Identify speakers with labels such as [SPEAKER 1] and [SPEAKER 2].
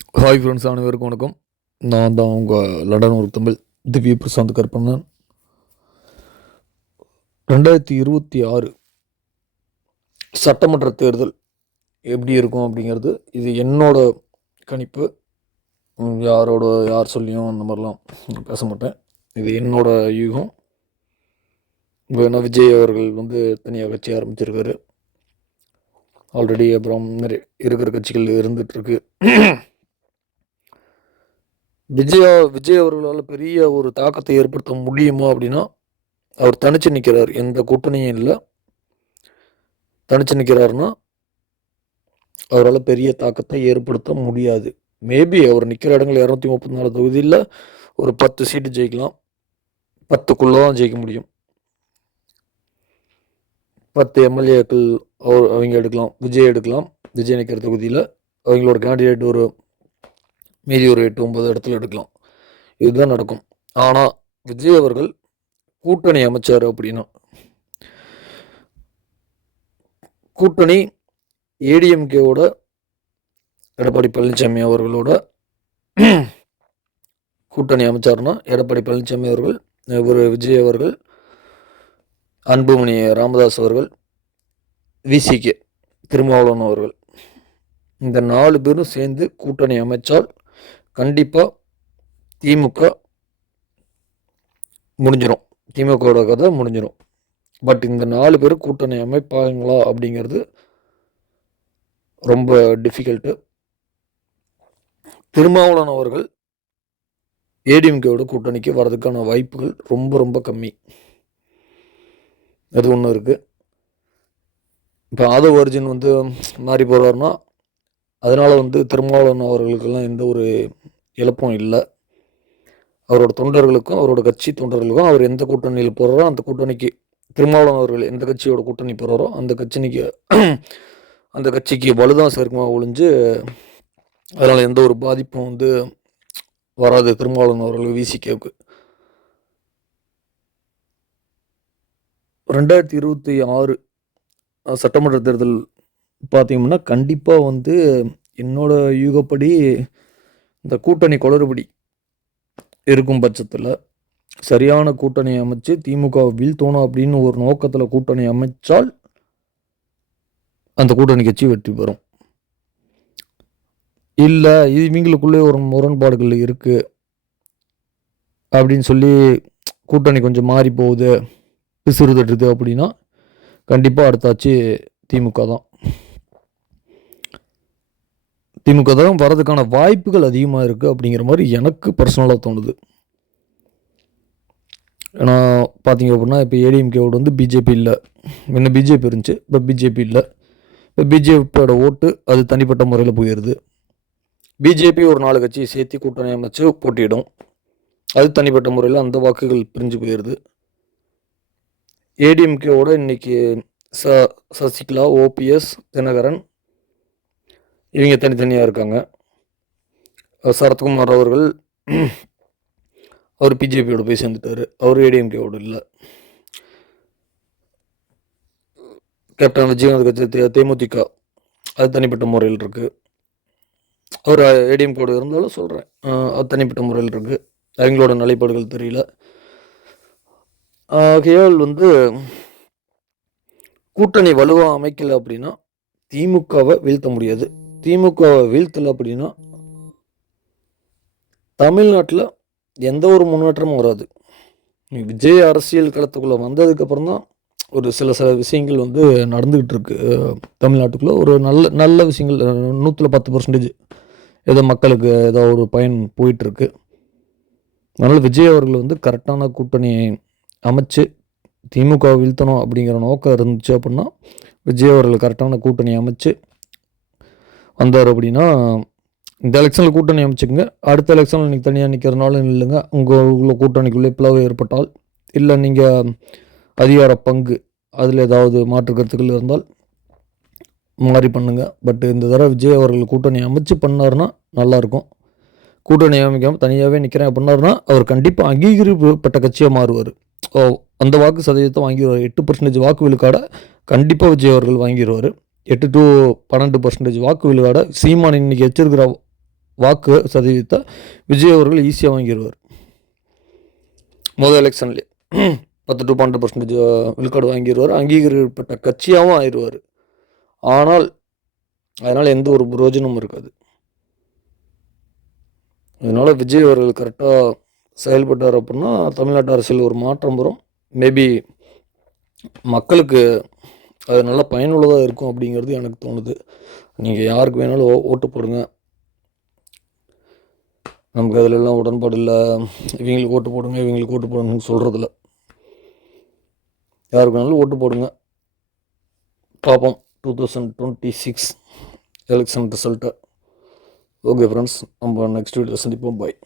[SPEAKER 1] Hi friends அனைவருக்கும் வணக்கம். நான் தான் உங்கள் லண்டன் ஒரு தமிழ் திவ்ய பிரசாந்த் கற்பனன் ரெண்டாயிரத்தி இருபத்தி ஆறு சட்டமன்ற தேர்தல் எப்படி இருக்கும் அப்படிங்கிறது இது என்னோட கணிப்பு. யாரோட யார் சொல்லியும் அந்த மாதிரிலாம் பேச மாட்டேன். இது என்னோட யூகம். வேணா விஜய் அவர்கள் வந்து தனியாக கட்சி ஆரம்பிச்சிருக்காரு. ஆல்ரெடி அப்புறம் நிறைய இருக்கிற கட்சிகள் இருந்துகிட்ருக்கு விஜயா விஜய் அவர்களால் பெரிய ஒரு தாக்கத்தை ஏற்படுத்த முடியுமா அப்படின்னா அவர் தனிச்சு நிற்கிறார் எந்த கூட்டணியும் இல்லை. தனிச்சு நிற்கிறாருன்னா அவரால் பெரிய தாக்கத்தை ஏற்படுத்த முடியாது. மேபி அவர் நிற்கிற இடங்கள் இரநூத்தி முப்பத்தி நாலு தொகுதியில் ஒரு பத்து சீட்டு ஜெயிக்கலாம். பத்துக்குள்ளே தான் ஜெயிக்க முடியும். பத்து எம்எல்ஏக்கள் அவர் அவங்க எடுக்கலாம். விஜய் எடுக்கலாம். விஜய் நிற்கிற தொகுதியில் அவங்களோட கேண்டிடேட் ஒரு மீதி ஒரு எட்டு ஒன்பது இடத்துல எடுக்கலாம். இதுதான் நடக்கும். ஆனால் விஜய் அவர்கள் கூட்டணி அமைச்சார் அப்படின்னா கூட்டணி ஏடிஎம்கேவோட எடப்பாடி பழனிசாமி அவர்களோட கூட்டணி அமைச்சார்னா எடப்பாடி பழனிசாமி அவர்கள் ஒரு விஜய் அவர்கள் அன்புமணி ராமதாஸ் அவர்கள் விசிகே திருமாவளவன் அவர்கள் இந்த நாலு பேரும் சேர்ந்து கூட்டணி அமைச்சால் கண்டிப்பாக திமுக முடிஞ்சிடும் திமுகவோட கதை முடிஞ்சிடும் பட் இந்த நாலு பேர் கூட்டணி அமைப்பாங்களா அப்படிங்கிறது ரொம்ப டிஃபிகல்ட்டு திருமாவளவன் அவர்கள் ஏடிஎம்கேவோட கூட்டணிக்கு வர்றதுக்கான வாய்ப்புகள் ரொம்ப ரொம்ப கம்மி. அது ஒன்று இருக்குது இப்போ ஆதவ் அர்ஜுன் வந்து மாறி போகிறாருன்னா அதனால் வந்து திருமாவளவன் அவர்களுக்கெல்லாம் எந்த ஒரு இழப்பும் இல்லை. அவரோட தொண்டர்களுக்கும் அவரோட கட்சி தொண்டர்களுக்கும் அவர் எந்த கூட்டணியில் போகிறாரோ அந்த கூட்டணிக்கு திருமாவளவன் அவர்கள் எந்த கட்சியோட கூட்டணி போகிறாரோ அந்த கட்சினிக்கு அந்த கட்சிக்கு வலுதான் சேர்க்குமா ஒழிஞ்சு அதனால் எந்த ஒரு பாதிப்பும் வந்து வராது திருமாவளவன் அவர்கள் விசிகேவுக்கு ரெண்டாயிரத்தி இருபத்தி ஆறு சட்டமன்ற தேர்தல் பார்த்தீங்கன்னா கண்டிப்பாக வந்து என்னோட யூகப்படி இந்த கூட்டணி குளறுபடி இருக்கும் பட்சத்தில் சரியான கூட்டணி அமைச்சு திமுக வீழ்த்தணும் அப்படின்னு ஒரு நோக்கத்தில் கூட்டணி அமைச்சால் அந்த கூட்டணி கட்சி வெற்றி பெறும். இல்லை இது இவங்களுக்குள்ளே ஒரு முரண்பாடுகள் இருக்குது அப்படின்னு சொல்லி கூட்டணி கொஞ்சம் மாறி போகுது பிசுறு தட்டுது அப்படின்னா கண்டிப்பாக அடுத்தாச்சு திமுக தான். திமுக தான் வரதுக்கான வாய்ப்புகள் அதிகமாக இருக்குது அப்படிங்கிற மாதிரி எனக்கு பர்சனலாக தோணுது. ஏன்னா பார்த்தீங்க அப்படின்னா இப்போ ஏடிஎம்கேவோட வந்து பிஜேபி இல்லை. முன்ன பிஜேபி இருந்துச்சு இப்போ பிஜேபி இல்லை. இப்போ பிஜேபியோட ஓட்டு அது தனிப்பட்ட முறையில் போயிடுது பிஜேபி ஒரு நாலு கட்சியை சேர்த்து கூட்டணி அமைச்சு போட்டியிடும். அது தனிப்பட்ட முறையில் அந்த வாக்குகள் பிரிஞ்சு போயிடுது ஏடிஎம்கேவோட இன்னைக்கு ச சசிகலா ஓபிஎஸ் தினகரன் இவங்க தனித்தனியாக இருக்காங்க. சரத்குமார் அவர்கள் அவர் பிஜேபியோட போய் சேர்ந்துட்டாரு. அவர் ஏடிஎம்கேவோட இல்லை. கேப்டன் விஜயகாந்த் கட்சி தே- தேமுதிக அது தனிப்பட்ட முறையில் இருக்குது அவர் ஏடிஎம்கேவோட இருந்தாலும் சொல்கிறேன் அது தனிப்பட்ட முறையில் இருக்குது அவங்களோட நிலைப்பாடுகள் தெரியல. ஆகையால் வந்து கூட்டணி வலுவாக அமைக்கலை அப்படின்னா திமுகவை வீழ்த்த முடியாது. திமுகவை வீழ்த்தல் அப்படின்னா தமிழ்நாட்டில் எந்த ஒரு முன்னேற்றமும் வராது. விஜய் அரசியல் களத்துக்குள்ளே வந்ததுக்கப்புறம் தான் ஒரு சில சில விஷயங்கள் வந்து நடந்துக்கிட்டு இருக்கு. தமிழ்நாட்டுக்குள்ளே ஒரு நல்ல நல்ல விஷயங்கள் நூற்றில் பத்து பர்சன்டேஜ் ஏதோ மக்களுக்கு ஏதோ ஒரு பயன் போயிட்டுருக்கு அதனால் விஜய் அவர்கள் வந்து கரெக்டான கூட்டணி அமைச்சு திமுக வீழ்த்தணும் அப்படிங்கிற நோக்கம் இருந்துச்சு அப்படின்னா விஜய் அவர்கள் கரெக்டான கூட்டணி அமைச்சு வந்தார் அப்படின்னா இந்த எலெக்ஷனில் கூட்டணி அமைச்சுக்கங்க. அடுத்த எலெக்ஷனில் நீங்கள் தனியாக நிற்கிறனாலும் இல்லைங்க. உங்கள் உள்ள கூட்டணிக்குள்ளே பிளவு ஏற்பட்டால் இல்லை நீங்கள் அதிகார பங்கு அதில் ஏதாவது மாற்று கருத்துக்கள் இருந்தால் மாறி பண்ணுங்க. பட் இந்த தடவை விஜய் அவர்கள் கூட்டணி அமைச்சு பண்ணார்னா நல்லாயிருக்கும் கூட்டணி அமைக்காமல் தனியாகவே நிற்கிறேன் பண்ணாருன்னா அவர் கண்டிப்பாக அங்கீகரிக்கப்பட்ட கட்சியாக மாறுவார். ஓ அந்த வாக்கு சதவீதத்தை வாங்கிடுவார். எட்டு பர்சன்டேஜ் வாக்கு விழுக்காட கண்டிப்பாக விஜய் அவர்கள் வாங்கிடுவார். எட்டு டு பன்னெண்டு பர்சன்டேஜ் வாக்கு விழுவாட சீமான் இன்றைக்கி வச்சிருக்கிற வாக்கு சதவீதத்தை விஜய் அவர்கள் ஈஸியாக வாங்கிடுவார் முதல் எலெக்ஷன்லேயே பத்து டு பன்னெண்டு பர்சன்டேஜ் விழுக்காடு வாங்கிடுவார் அங்கீகரிக்கப்பட்ட கட்சியாகவும் ஆயிடுவார். ஆனால் அதனால் எந்த ஒரு பிரயோஜனமும் இருக்காது. அதனால் விஜய் அவர்கள் கரெக்டாக செயல்பட்டார் அப்படின்னா தமிழ்நாட்டு அரசியல் ஒரு மாற்றம் வரும். மேபி மக்களுக்கு அது நல்லா பயனுள்ளதாக இருக்கும் அப்படிங்கிறது எனக்கு தோணுது. நீங்கள் யாருக்கு வேணாலும் ஓ- ஓட்டு போடுங்க. நமக்கு அதிலெல்லாம் உடன்பாடு இல்லை. இவங்களுக்கு ஓட்டு போடுங்க இவங்களுக்கு ஓட்டு போடுங்கன்னு சொல்கிறதில்ல யாருக்கு வேணாலும் ஓட்டு போடுங்க. பார்ப்போம் two thousand twenty six election result. Okay friends நம்ம நெக்ஸ்ட் வீடியோ சந்திப்போம். பாய்